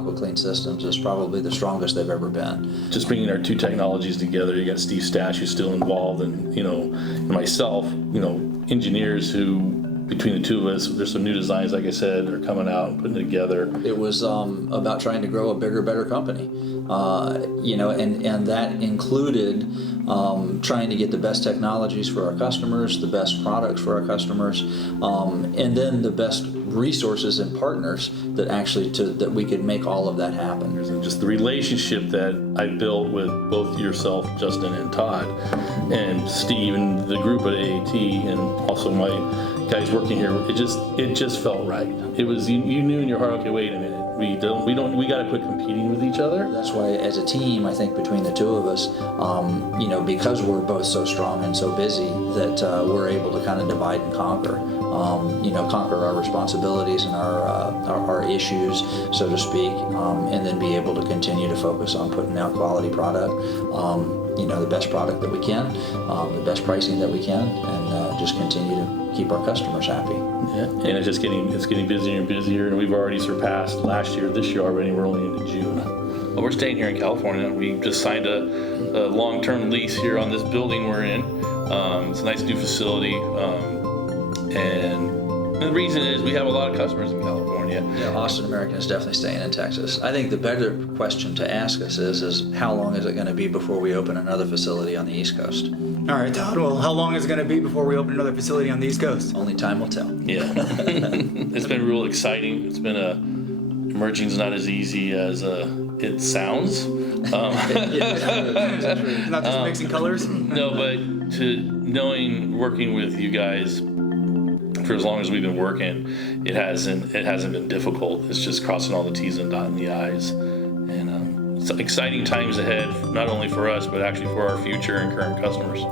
AquaClean Systems is probably the strongest they've ever been. Just bringing our two technologies together, you got Steve Stash who's still involved, and myself, engineers who, between the two of us, there's some new designs, like I said, are coming out and putting it together. It was about trying to grow a bigger, better company, and that included trying to get the best technologies for our customers, the best products for our customers, and then the best resources and partners that we could make all of that happen. And just the relationship that I built with both yourself, Justin, and Todd, and Steve, and the group at AAT, and also my guys working here, it just felt right. It was, you knew in your heart, okay, wait a minute, we got to quit competing with each other. That's why, as a team, I think between the two of us, because we're both so strong and so busy, that we're able to kind of divide and conquer. Conquer our responsibilities and our issues, so to speak, and then be able to continue to focus on putting out quality product, the best product that we can, the best pricing that we can, and just continue to keep our customers happy. Yeah, and it's getting busier and busier, and we've already surpassed last year. This year already, we're only into June. Well, we're staying here in California. We just signed a long-term lease here on this building we're in. It's a nice new facility. And the reason is we have a lot of customers in California. Yeah, Austin American is definitely staying in Texas. I think the better question to ask us is how long is it going to be before we open another facility on the East Coast? All right, Todd, well, how long is it going to be before we open another facility on the East Coast? Only time will tell. Yeah. It's been real exciting. It's been emerging's not as easy as it sounds. Not just mixing colors? No, but working with you guys for as long as we've been working, it hasn't been difficult. It's just crossing all the T's and dotting the I's. And it's exciting times ahead, not only for us, but actually for our future and current customers.